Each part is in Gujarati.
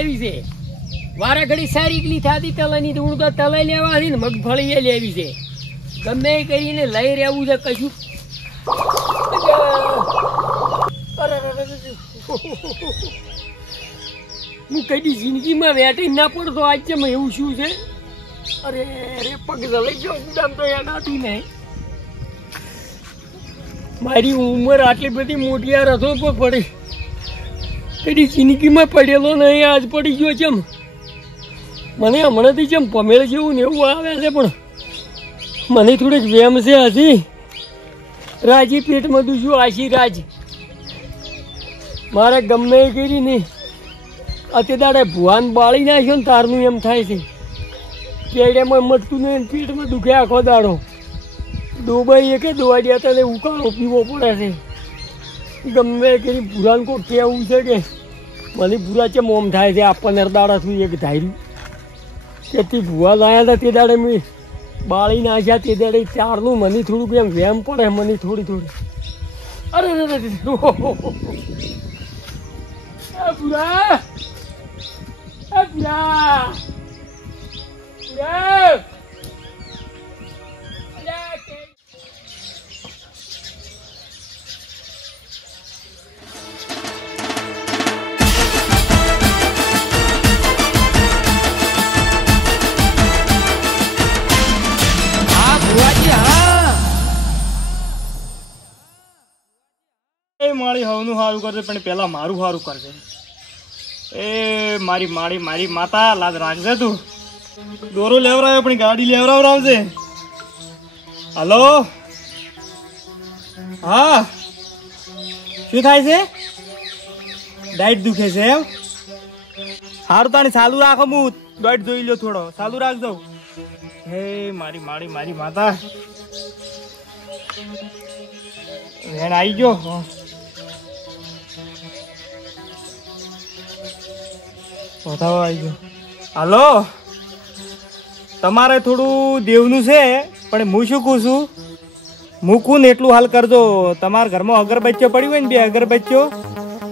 લેવી છે વારા ઘડી સારી એકલી થતી તલાની તો હું તો તલાઈ લેવા હતી ને મગફળી એ લેવી છે ગમે કરીને લઈ રહેવું છે કશું હું કદી જિંદગીમાં વેટી ના પડતો આજ છે એવું શું છે અરે અરે પગ જલાઈ ગયો ઉડામ તો યાદ આવતી નહીં મારી ઉંમર આટલી બધી મોટી આ રથો પર પડી કદી જિંદગીમાં પડેલો નહીં આજ પડી ગયો છે મને હમણાંથી જેમ પમેળ જેવું ને એવું આવે છે પણ મને થોડીક વેમ છે હજી રાજી પેટમાં દુજું આશી રાજ મારે ગમે એ કરી ને અત્યારે ભુવાન બાળી નાખ્યો ને તારનું એમ થાય છે કેડેમાં મટતું નહીં પેટમાં દુખે આખો દાડો દુબઈ કે દોવા ગયા હતા ઉકાળો પીવો પડે છે ગમે એ કરી ભૂરાને કોઈ કહેવું છે કે મને ભૂરા છે મોમ થાય છે આપણને દાડાથી એક ધાર્યું તેથી ભૂવા લાયા હતા તે દાડે મેં બાળી નાખ્યા તે દાડે ચારનું મને થોડુંક એમ વેમ પડે મને થોડી અરે ભૂરા મારી હવનું સારું કરશે પણ પેલા મારું સારું કરશે એ મારી માતા લાજ રાખજે તું દોરો લેવરાયો પણ ગાડી લેવરાવરાવજે હલો હા શું થાય છે ડાઈટ દુખે છે એમ સારું તાણી ચાલુ રાખો હું ડાઈટ જોઈ લો થોડો ચાલુ રાખજો હે મારી માતા વેણ આવી ગયો હાલો તમારે થોડું દેવનું છે પણ હું શું કહું છું મૂકું ને એટલું હાલ કરજો તમારા ઘરમાં અગરબત્તીઓ પડી હોય ને 2 અગરબત્તીઓ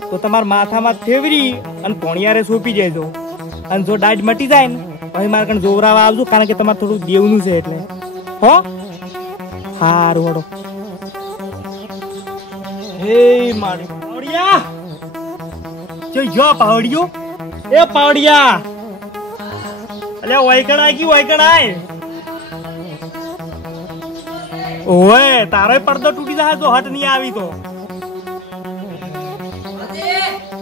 તો તમારા માથામાં ફેવરી અને પોણિયારે સોંપી જજો અને જો ડાઢ મટી જાય ને પછી મારે કણ જોવરાવા આવજો કારણ કે તમારે થોડું દેવનું છે એટલે હો હારું હડો હે મારી પાવડિયા જો પાવડિયો એ પાવડિયા અલે ઓયકણ આય ઓય તારો પડદો તૂટી જાય જો હટ નહીં આવી તો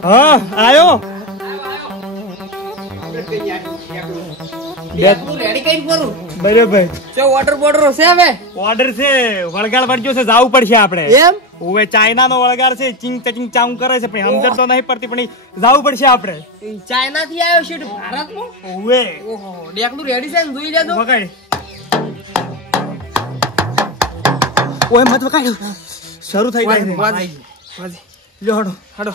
હા આયો રેડી કઈ કરું બરાબર ચો ઓર્ડર છે હવે ઓર્ડર છે વળગાડ પડજો છે જાવું પડશે આપણે એમ ઓવે ચાઇના નો વળગાડ છે ચિંગ ચિંગ ચાઉં કરે છે પણ સમજણ તો નહીં પડતી પણ જાવું પડશે આપણે ચાઇના થી આવ્યો છે ભારતમાં ઓવે ઓહો ડેકલું રેડી છે ને જોઈ લેજો વગાડ ઓય મત વગાડ શરૂ થઈ જાય વાજી લ્યો હડો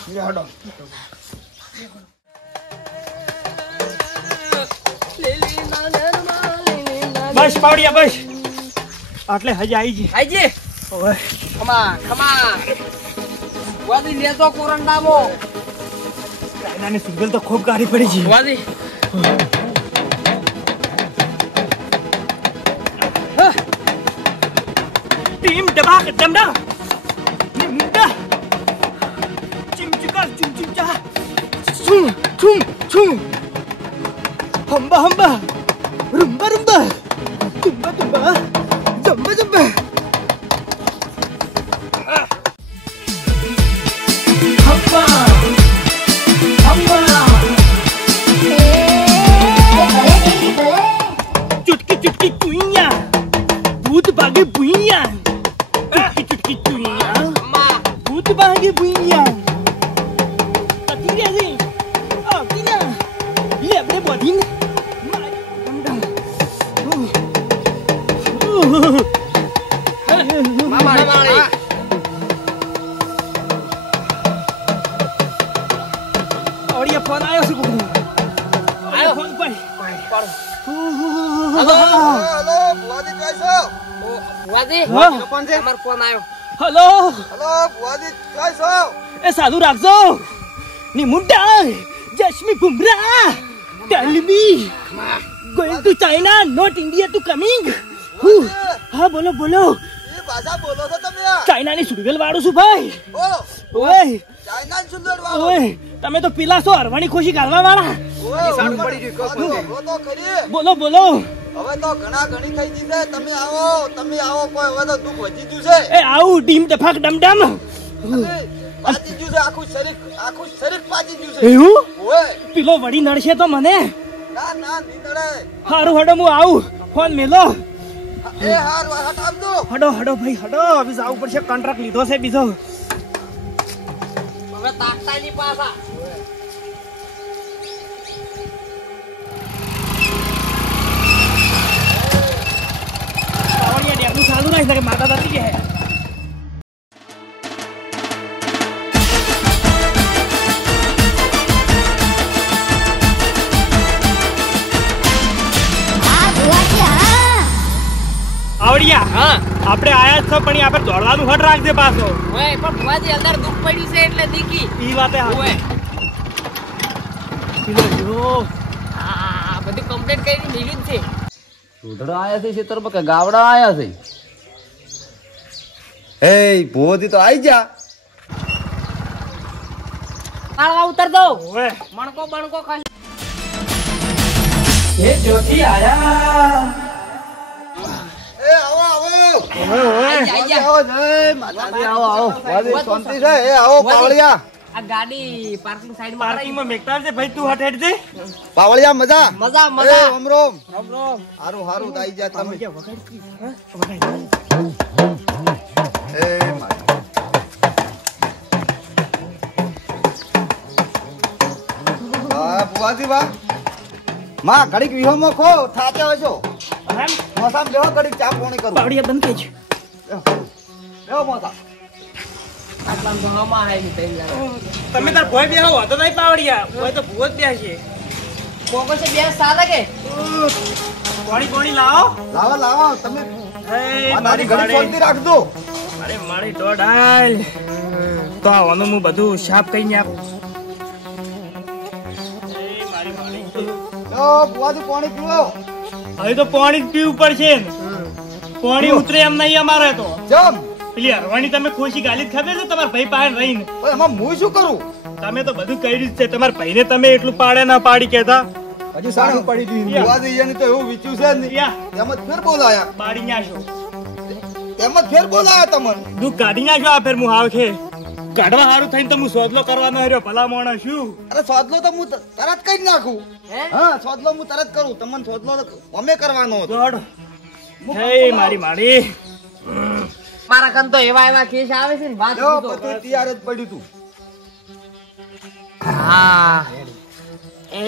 બસ પાવડિયા બસ આટલે હજી આઈ ઓય ખમા વાદી લેતો કોરંડામો ચાઇનાની સિગ્નલ તો ખૂબ ગાડી પડી છે વાદી ટીમ ડબાક ડમડા નિમડા ચિમચકા ચુમચા છું હંબા રૂંબા તુંબા જંબા चुटकी चुइया भूत भागे भुइया चुटकी चुइया भूत भागे भुइया अतिया से अतिया ले अपने बॉडी મામાળી ઓડિયા ફોન આવ્યો છે કોકનો આયો ફોન પર હેલો ભુવાજી જોઈ છો વાદી કોણ છે અમાર ફોન આવ્યો હેલો ભુવાજી જોઈ છો એ સાધુ રાખજો ની Munda Jasmine Bumrah, tell me, going to China, not India to coming. હા બોલો બોલો. એ ભાષા બોલો છો તમે? ચાઇનાની સુડવેલ વાળું છું ભાઈ. ઓ ઓય ચાઇના સુંદર વાળો. ઓય તમે તો પેલા છો હરવાની ખુશી ગાલવા વાળા. ઓય સાડું પડી ગયું કો તો ખરી. બોલો બોલો. હવે તો ઘણી થઈ ગઈ છે. તમે આવો કોઈ હવે તો દુખ વધી ગયું છે. એ આવું ડીમ ટફાક ડમડમ. પાજી ગયું છે આખું શરીર પાજી ગયું છે. એવું? ઓય પેલો વડી નડશે તો મને. ના નીંદડે. હારું હડો હું આવું. ફોન મેલો. એ હાર હટાવ દો. હડો ભાઈ હડો. હવે જવું પડશે. કોન્ટ્રાક્ટ લીધો છે બીજો. હવે તાકતાની પાછા પાવડિયા ડેમનું ચાલુ રહી શકે માતા દાતી કે હે. આવડિયા હા આપણે આયા છો પણ આપણે દોડવાનું હટ રાખજે પાછો. ઓય પણ ભુવાજી અંદર દુઃખ પડ્યું છે એટલે દીકી ઈ વાતે ઓય કિલો જો આ બધું કમ્પ્લીટ કરીને મિલ્યું જ છે. સુધડા આયા છે ખેતરમાં કે ગાવડા આયા છે? એ ભોદી તો આઈ જા. પાળવા ઉતર દો. ઓય મણકો બણકો ખાલી એ જોથી આયા. એ આવો ઓય આઈ જા. આવો જય માતાજી આવો વાદી શાંતિ છે. એ આવો પાવળિયા. આ ગાડી પાર્કિંગ સાઈડ માં પાર્કિંગમાં મેકતા છે ભાઈ તું હટ હેડ દે. પાવળિયા મજા. મજા એ મજા રામ રામ. હારું આઈ જા તમે. એ હા બુવાજી બા માં ઘડીક વિહોમાં ખો થાકે હોય છો. એમ મોસામ બેહો ઘડીક ચા પાણી કરું. પાવડિયા બંધ કેજ. બેહો મોસા. આટલા ગોમાં હે ની તઈ લાગે તમે તાર ભોય બેહો હતો નહીં પાવડિયા. ભોય તો ભૂત બેહશે. કોકો છે બે સાલા કે પાણી લાવો. લાવો તમે એ મારી ઘડી શાંતિ રાખજો. અરે મારી દોડાલ તો આવાનું હું બધું સાફ કરીને આપું. એ મારી ઓ બુવાજી પાણી પીવો. હવે તો પાણી જ પીવું પડશે ને. પાણી ઉતરે એમ નહીં અમારે તો. જમ પેલી હરવાની તમે ખુશી ગાલી ખબર છે તમારા ભાઈ પાસે રહીને? ઓય એમાં હું શું કરું? તમે તો બધું કર્યું જ છે. તમારા ભાઈને તમે એટલું પાડે ના પાડી કેતા હજી સારું પડી ગયું. બુવાજી એને તો એવું વિચ્યું છે ને યા એમ જ ફેર બોલાયા. પાડી નાખો. એમ જ ફેર બોલાયા તમને. દુઃખ કાઢી નાખો. આ ફેર હું હાવ છે કાઢવા સારું થઈને તો હું સોદલો કરવાનો હર્યો. ભલા માણસ શું? અરે સોદલો તો હું તરત કરી નાખું. હે હા સોદલો હું તરત કરું. તમને સોદલો તો અમે કરવાનો હતો. દોડ. હે મારી માડી મારા કન તો એવા કેસ આવે છે ને વાત જો પૂછો. બધું તૈયાર જ પડ્યું તું. હા એ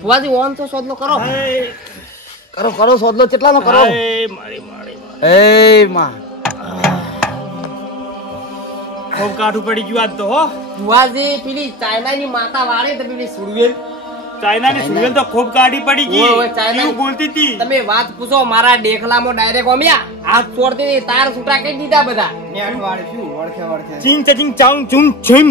ભુવાજી ઓન તો સોદલો કરો. કરો સોદલો કેટલાનો કરો? મારી માડી એ માં ખૂબ કાઠું પડી ગયું આજ તો હો. ભુવાજી પેલી ચાઇનાની માતા વાળે તો પેલી સુરવેલ ચાઇનાની સુરેલ તો ખૂબ કાઢી પડી ગઈ. ઓય, ઓય, ચાઇના- કેવું બોલતી હતી? તમે વાત પૂછો મારા ડેખલામાં ડાયરેક્ટ ઓમ્યા હાથ છોડતી હતી, તાર છૂટા કરી દીધા બધા. ચીંગ ચચિંગ ચાઉંગ ચુંગ છીમ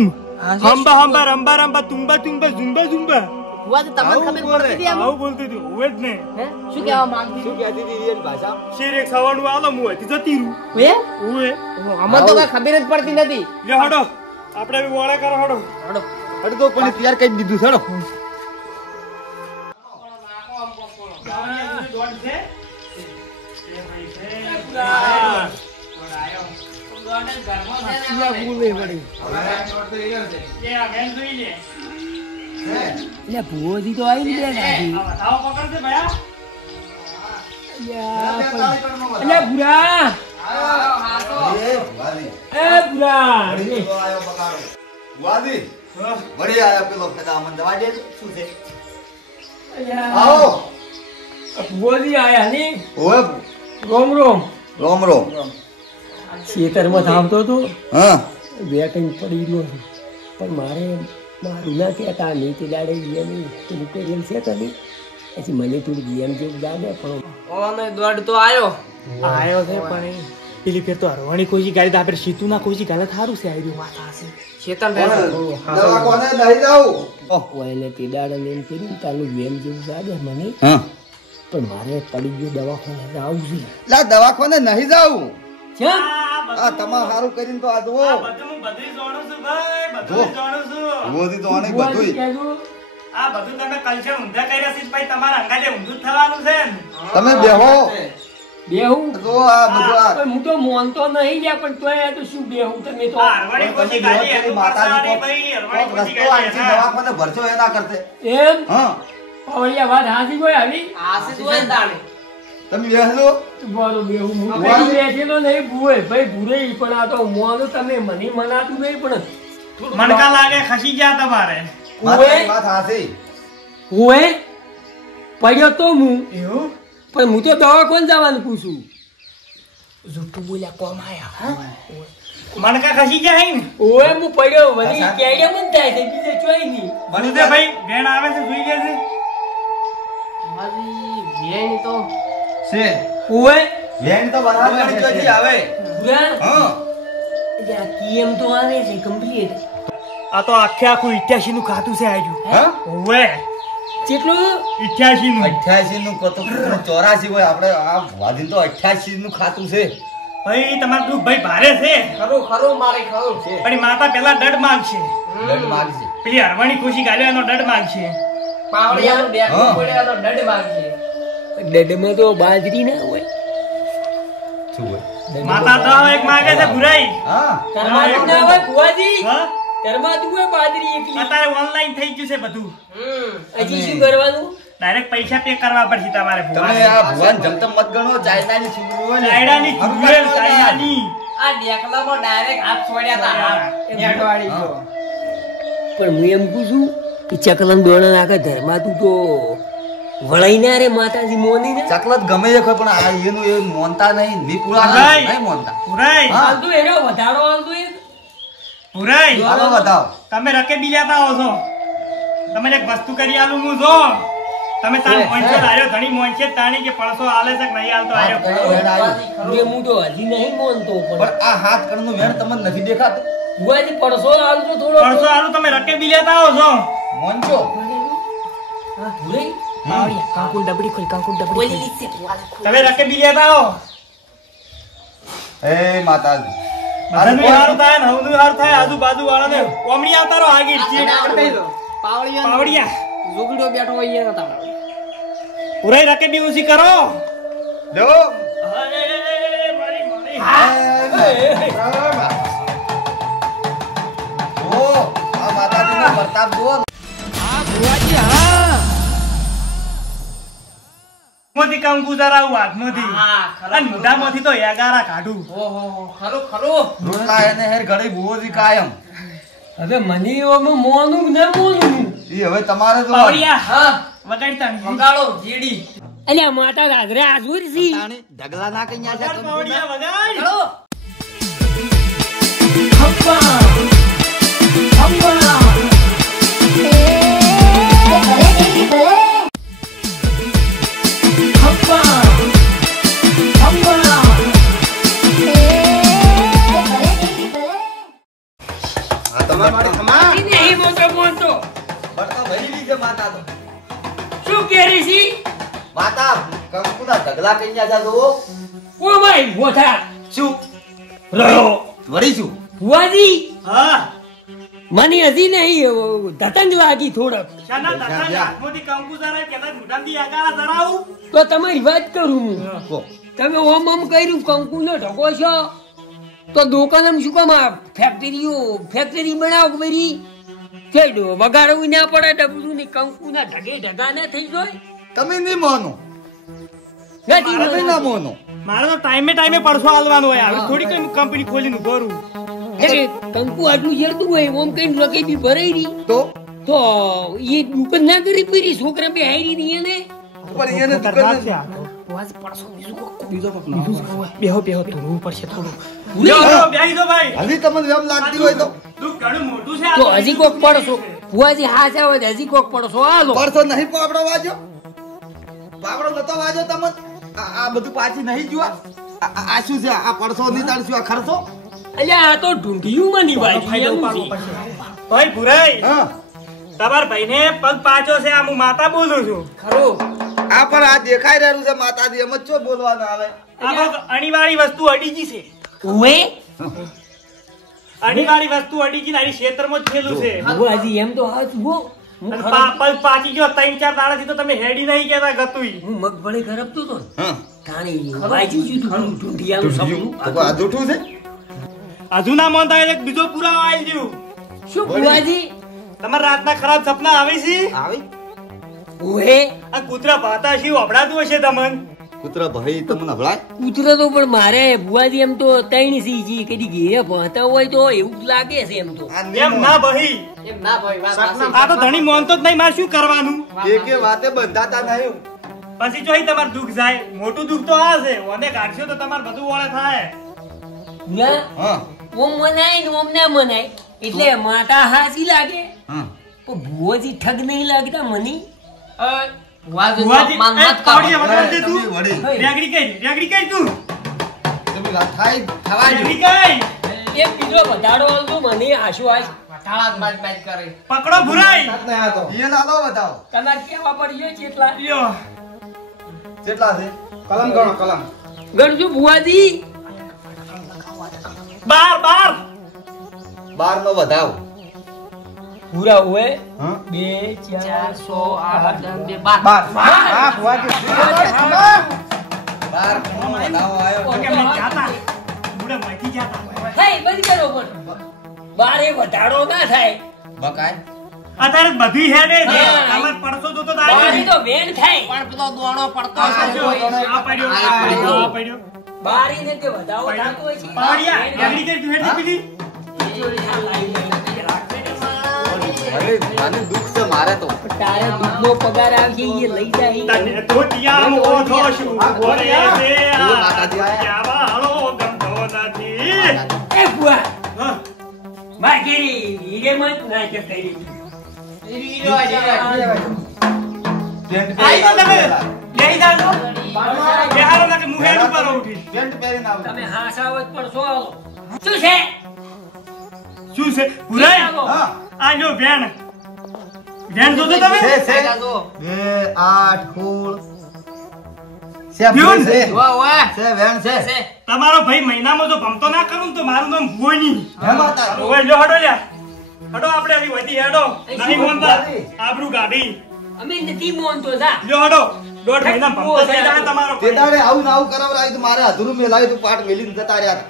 હંબા હંબા રંબા રંબા તુંબા તુંબા ઝુંબા ઝુંબા ભુવાજી તમને ખબર પડતી હતી આમ? આવું બોલતી હતી. હોય જ ને. હે? શું કહેવા માંગતી શું કહેતી હતી એની ભાષા? શેર એક સવારનું આલો હું હતી જતી રહું. હે? ઓય અમને તો કઈ ખબર જ પડતી નથી. લે હડો આપણે બી વોળે કરો હડો. હડો. અડધો પણ તૈયાર કરી દીધું છે. ભુવાજી તો આવી ને ભૂરા વળી આયો પેલો પેલા મને દવા દે શું છે? આવો ભુવાજી આયા ને ઓય રોમ રોમ રોમ રોમ. ખેતરમાં ધાવતો હતો હા બે કઈ પડી ગયો પણ મારું ના કહેતા નહીં તે દાડે ગેમ પેલું કરેલ છે કે નહીં પછી મને થોડું ગેમ જેવું લાગે પણ દોડ તો આવ્યો આયો છે પણ પેલી ફેર તો હરવાણી કોઈ ગાડી તો આપણે સીતું ના કોઈ ગાલે થારું છે આવી વાત હશે શેતન દવાખાને નહીં જાઉં ઓયલે તે દાડા એમ કર્યું તારું વેમ જેવું લાગે મને હા પણ મારે પડી ગયો દવાખાને આવું છે લા દવાખાને નહીં જાઉં છે આ તમાર સારું કરીને તો આ જુઓ બધું જાણું છું ભાઈ બધું જાણું છું મોદી તો આને બધુંય આ બધું તમે કલ્ચર ઊંધા કર્યા છે ભાઈ તમારા અંગાજે ઊંધું જ થવાનું છે ને તમે બેહો બેહું જો આ બધું આ પણ હું તો મોનતો નહીં લ્યા પણ તોય આ તો શું બેહું તમે તો આ હરવાણી ખોજી ગાડી એનું માતાજી પરસાડી ભાઈ હરવાણી ખોજી રસ્તો ગાડી આનથી દવાખાને ભરજો એના કરતે એમ હા પાવડિયા વાત હાસી કોઈ આવી તમે બેહલો બરો બેહું હું કઈ બેઠેલો નહીં ભૂવે ભાઈ ભૂરે પણ આ તો મોનો તમે મને મનાતું નહીં પણ મણકા લાગે ખસી ગયા તમારે માતાજી વાત હાસી હુએ પડ્યો તો હું એવું પણ હું તો દવાખાને જવાનું પૂછું જુઠ્ઠું બોલ્યા કોમ આયા મણકા ખસી ગયા હે ને ઓએ હું પડ્યો વળી કેડે મન થાય છે બીજે ચોઈ નહીં બનીદે ભાઈ બેન આવે છે સુઈ ગયા છે છે ઓએ વેન તો બરાબર ચોથી આવે ભૂરા હા એટલે આ કેમ તો આવે છે કમ્પ્લીટ આ તો આખે આખું 88 નું ખાતું છે આજુ હા ઓવે કેટલું 88 નું 88 નું કતો 84 હોય આપણે આ વાદીન તો 88 નું ખાતું છે ભાઈ તમારું દુઃખ ભાઈ ભારે છે પણ ઈ માતા પેલા દડ માંગશે લડ માગશે પેલી હરવાણી ખુશી ગાલ્યો એનો દડ માંગશે ડડમાં તો બાજરી ના હોય શું હોય માતા તો એક માંગે છે ભુરાઈ હા ઘરમાં જ ના હોય ભુવાજી હા ઘરમાં જ હોય બાજરી એકલી અત્યારે ઓનલાઈન થઈ ગયું છે બધું હજી શું કરવાનું ડાયરેક્ટ પૈસા પે કરવા પડશે તમારે તમે આ ભગવાન જમતમ મત ગણો ચાઇનાની છીમડી હોય ને ચાઇનાની ચુડેલ ચાઇનાની પણ હું એમ પૂછું કે ચકલન દોડા નાખે ધર્મા તું તો વળાઈ ના રે માતાજી મોની ને ચકલત ગમે એ કોઈ પણ આ એનું એ મોનતા નહીં ની પૂરા ભુરાઈ. નહીં મોનતા ભુરાઈ હા. હાલતું એનો વધારો હાલતું એ ભુરાઈ હાલો બતાવો તમે રકે બીજાતા હો છો તમને એક વસ્તુ કરી આલું હું જો તમે તાર મોંચે આયો ધણી મોંચે તાણી કે પડસો આલે છે કે નહીં આલતો આયો એ હું તો હજી નહીં મોનતો પણ પણ આ હાથ કણનું મેળ તમને નથી દેખાતું ભુવાજી પડસો હાલતો થોડો પડસો આલું તમે રકે બીજાતા હો છો મોનચો હા ભૂરે કાંકુલ ડબડી ખોલ કાંકુલ ડબડી તમે રકે બીજાતા હો હે માતાજી બધાનું હારું થાય ને હવનું હારું થાય આજુબાજુ વાળાને ઓમણી આવતા રહો આગળ પાવડિયા પુરાઈ રકે બી ઉસી કરો લો ઓ આ માતાજીનો પ્રતાપ જુઓ મોથી કામ ગુજારાવું હાથમાંથી અને મોઢામાંથી તો એગારા કાઢું રોટલા એને હેર ઘડી ભૂવોજી કાયમ હવે મને એવામાં મોનું કે ના મોનું ઈ હવે તમારે તો પાવડિયા વગાડતા નહીં. અલ્યા માતા રાધરે આઝુર સી ઢગલા ના કઈ વગાડ પાવડિયા વગાડ હા તમે મારી ખમા નહીં મોટો મોટો બળતો ભઈલી છે માતા તો શું કેરી સી માતા કંકુના ઢગલા કઈ જા દો ઓ ભાઈ મોટા શું રહ્યો વળી શું ભુવાજી હા મને હજી નહીં ધતંગ લાગી થોડક શાના દાદા હાથમાંથી કામ ગુજારાય કેતા મોઢામાંથી એગારા ધરાવું તો તમારી વાત કરું હું કો તમે ઓમ ઓમ કર્યું કંકુનો ઢગો છો તો દુકાનમ શું કામ આ ફેક્ટરી બનાવો બરી કેડો વગાડવું ના પડે ડબલું ની કંકુના ઢગે ઢગા ના થઈ જાય તમે નહીં મોનો નથી તમે ના મોનો મારે તો ટાઈમે પડસો આલવાનો હોય હવે થોડી કઈ કંપની ખોલીને ઉભો રહું એટલે કંકુ આટલું જરતું હોય ઓમ કઈ રકે બી ભરાઈ રહી તો તો એ દુકાન ના કરી પડી છોકરા બે હારી રહી એને પણ એને ખતરનાક છે આ તો. બેહો બેહો ધૂળવું પડશે થોડું બેહી દો ભાઈ હજી તમને વેમ લાગતી હોય તો દુઃખ ઘણું મોટું છે આ તો હજી કોક પડશો ભુવાજી હાચા હોય તો હજી કોક પડશો હાલો પરસો નહીં પાવડો વાજો પાવડો નતો વાજો તમને આ બધું પાછી નહીં જોવા આ શું છે? આ પડસો નહીં તારશું, આ ખર્ચો? અલ્યા આ તો ઢૂંઢિયું ની બાજુ ફાયદો એમ ઉપાડવો છે. પડશે. ભાઈ ભુરાઈ હા તમાર ભાઈને પગ પાછો છે આ હું માતા બોલું છું. ખરું આ પણ આ દેખાઈ રહ્યું છે માતાજી, એમ જ છો બોલવાનું આવે. આ પગ અણીવાળી વસ્તુ અડીજી છે. ઓએ અણીવાળી વસ્તુ અડીજી ને આની ક્ષેત્રમાં જ થયેલું છે. બુઆજી એમ તો આ જુઓ હું અને ખરબ- પગ પાછી ગયો 3-4 દાડાથી તો તમે હેડી નહીં કેતા ગતુંય. હું મગફળી ખરબતો તો ને હા તાણી વાંચી ગયું તું ઢૂંઢિયાનું સપનું. તો કોઈ આ જૂઠું છે? હજુ ના મોનતા એટલે એક બીજો પુરાવો આવી ગયું. શું બુઆજી? તમારે રાતના ખરાબ સપના આવે છે. આવી ઓએ આ કૂતરા ભાતા છે એવું અભડાતું હશે તમને. કૂતરા ભાઈ તમને હભળાય? કૂતરો તો પણ મારે બુઆજી એમ તો ત્રણ સી જી કદી ઘેરે ભણતા હોય તો એવું જ લાગે છે એમ તો. આ એમ ના ભાઈ આ તો ધણી મોનતો જ નહીં. મારે શું કરવાનું? કે વાતે બંધાતા નહીં. પછી જોઈ તમારું દુઃખ જાય. મોટું દુઃખ તો આ છે. ઓને કાઢશો તો તમારે બધું વળે થાય. ના હા ઓમ મનાય ને ઓમ ના મનાય એટલે માતા હાસી લાગે હા પણ ભુવાજી ઠગ નહીં લાગતા મને. ભુવાજી, એ પાવડિયા વટાળ દે તું. તમે વળી રેગડી કઈ રેગડી કઈ તું તમે થાય થવા રેગડી કઈ એક બીજો વધારો આવતો મને આશુ આશ પકડો ભુરાઈ. એ ના લો બતાવો તમારે કેવા પડીએ કેટલા લ્યો કેટલા છે? કલમ ગણો કલમ. ગણજો ભુવાજી. 12 12 નો વધાવો. પૂરા હોય હા 2 4 6 8 12 નો વધાવો આવ્યો. કે મેં જાતા બુડા માઈથી જાતા થાય બંધ કરો પણ બારે વધારો ના થાય. બકાય અત્યારે બધી હેડે છે. હા. તમારે પડશો તો બારે દાડી તો વેણ થાય. આ પડ્યો આ પડ્યો બારી ને તે વધારો થતો હોય છે. પાવડિયા રેગડી કઈ તું હેડી પીલી. અરે મને દુઃખ છે મારે તો. તારે દૂધનો પગાર આવશે એ લઈ જાય. તને તો ત્યાં ઓઠો શું બોલે છે આ માતાજી આયા. ક્યાવાળો ગમતો નથી. એ બુઆ હા. માગેરી હીરે મત ના કે કરી. આઈ તો તમે લઈ જાજો. બેહારો ના કે મુહેડ ઉપર ઉઠી. પેન્ટ પહેરીને આવો. તમે હાસાવત પડશો. શું છે? શું છે ભુરાઈ? હા આ જો વેણ વેણ જોજો તમે. છે 2 8 16 છે પ્યુન. છે વેણ છે. તમારો ભાઈ મહિનામાં જો ભમતો ના કરું તો મારું નામ ભુવઈ નહીં. હે માતા. ઓય લ્યો હડો લ્યા. હડો આપણે આવી વધી હેડો. નહીં મોનતા આબરૂ ગાડી. અમે નથી મોનતો જા. લ્યો હડો. 1.5 મહિના ભમતો થઈ જાય તમારો તે દાડે આવું ને આવું કરાવરાયું તો મારે અધૂરું મેલાયું તું પાટ મેલીને જતા રહ્યા.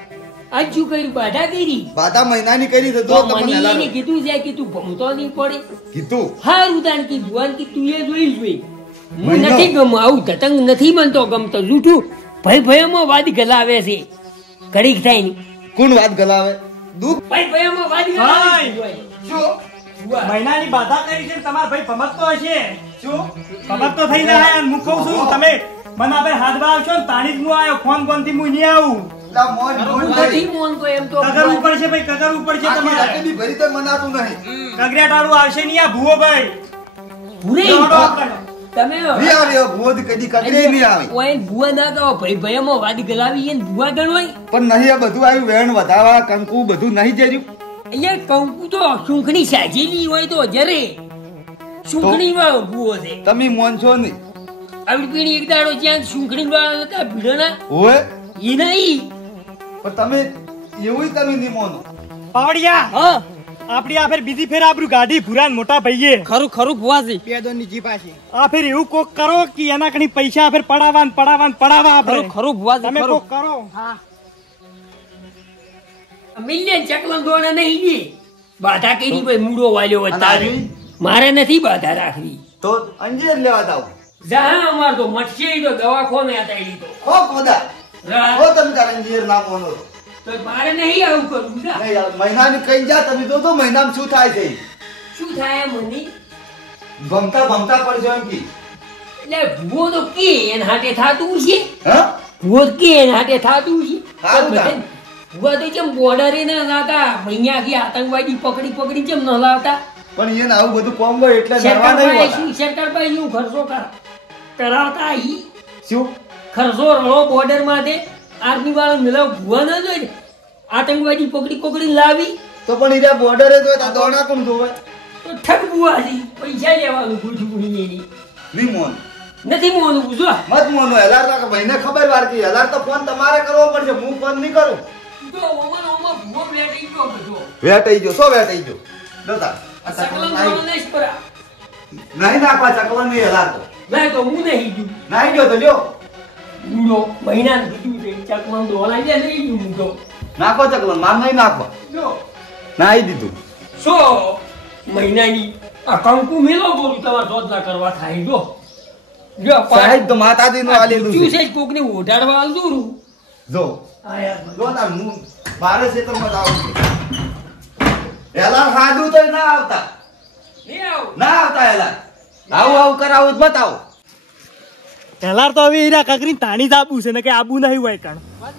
આજ શું કર્યું? બાધા કરી. બાધા મહિનાની કરી તો તો તમને મને એને હેલાડો. કીધું છે કે તું ભમતો નહીં પડે. કીધું હારું તાન કી ભુવાન કી તું એ જોઈ જોઈ. હું મહિનો. નથી ગમ આવું ધતંગ નથી બનતો ગમતો જૂઠું ભય ભયમાં વાદ ગલાવે છે. ઘડીક થાય ને કોણ વાત ગલાવે? દુઃખ ભય ભયમાં વાદ હાય. ગલાવે. શું? ભુવા. મહિનાની બાધા કરી છે તમારા ભાઈ ભમકતો હશે. શું ભમકતો થઈ જાય અને હું કહું છું તમે મને આપણે હાથમાં આવશો ને તાણી જ હું આવ્યો. ફોન થી હું નહીં આવું. લા મોજ મોજ નથી કરી. મોનતો એમ તો કગરવું પડશે ભાઈ કગરવું પડશે આખી તમારે. રાતે બી ભરી તો મનાતું નહીં. કગરિયાટાળું આવશે નહીં આ ભૂવો ભાઈ. ભૂરે લ્યો હડો આપણે. તમે નહીં આવ્યો ભૂવો તો કદી કગરે નહીં આવે. ઓય ભુવા ના કહો ભય ભયમાં વાદ ગલાવી એને ભુવા ગણવાય. પણ નહીં આ બધું આવ્યું વેણ વધાવા કંકુ બધું નહીં જર્યું. અહીંયા કંકુ તો સુંખણી સાજેલી હોય તો જરે સુંખણી વાળો ભુવો છે. તમે મોનશો નહીં. આવી પીણી એક દાડો જ્યાં સુંખણી વાળા હતા ભીડોના હોય એ નહીં. પણ તમે એવું તમે નહીં મોનો. પાવડિયા હા આપડી આ ફેર બીજી ફેર આબરૂ ગાડી ભૂરાન મોટા ભાઈએ ખરું ખરું ભુવાજી. આ ફેર એવું કોક કરો કે એના કણી પૈસા આ ફેર પડાવવા ને આપણે. ખરું ભુવાજી તમે કોક કરો. મિલિયન ચકલન દોડે નહીં ગઈ બાધા કરી ભાઈ મૂડો વાલ્યો અને વતારે. આજની? મારે નથી બાધા રાખવી. તો અંજીર લેવા જાવ. જા અમાર તો મટશે ઈ તો દવાખાને હતા ઈ તો હો કોદા રા. હો તમે તાર અંજીર ના મોનો. તો મારે નહીં આવું કરવું જા. નહીં યાર, મહિનાની કઈ જા તમે જો તો મહિનામાં શું થાય છે. શું થાય મને ભમતા ભમતા પડજો એમ કી. એટલે ભૂવો તો કે એને હાટે થાતું છે. હા ભૂવો તો કે એને હાટે થાતું છે. હારું તાર. ભૂવા તો કેમ બોર્ડરે ના લાવતા અહીંયાથી આતંકવાદી પકડી પકડી કેમ ન લાવતા. પણ એને આવું બધું કોમ હોય એટલે નરવા નહીં હોતા. સરકારભાઈ શું ખર્ચો કરાવતા ઈ શું ખર્ચો રણો બોર્ડર માટે આર્મી વાળા મેળાવ ભૂવા ના જોઈએ આતંકવાદી પકડી લાવી તો પણ ઈરા બોર્ડરે જોય તો દોણા કોણ જોવે તો ઠગ ભૂવા છે પૈસા લેવાનું પૂછું એની ની મોન નથી મોનું પૂછો મત મોનો હેલાર તો ભાઈને ખબર વાળકી હેલાર તો ફોન તમારે કરવો પડશે હું ફોન નહીં કરું તો ઓમાં ભૂવો બેઠી ગયો બધો વેટાઈ ગયો સો વેટાઈ ગયો દોતા આ સકલન ચકલન વાળો નહીં પરા નહીં નાખવા ચકલન નહીં હેલાર તો લાય તો હું નહીં ગયું નાઈ ગયો તો લ્યો બુડો મહિના કીધું છે ચકલન દોલાઈ જાય નહીં ગયું હું તો નાખો ચકલન માર નહીં નાખવા જો નાઈ દીધું સો મહિનાની આ કંકુ મેલો બોલું તમારે દોધલા કરવા થાય જો જો સાહેબ તો માતાજી નું આલેલું શું છે છે કોકને ઓઢાડવા આલ દઉં જો આ યાર જો તાર હું બારે ક્ષેત્રમાં આવું છું હેલાર સાદું તો ના આવતા લે આવ ના આવતા હેલાર આવું કરાવું જ બતાવો પહેલા તો હવે હીરા કાકરી તાણી જ આબુ છે ને કે આબુ નહીં હોય કાણ વાત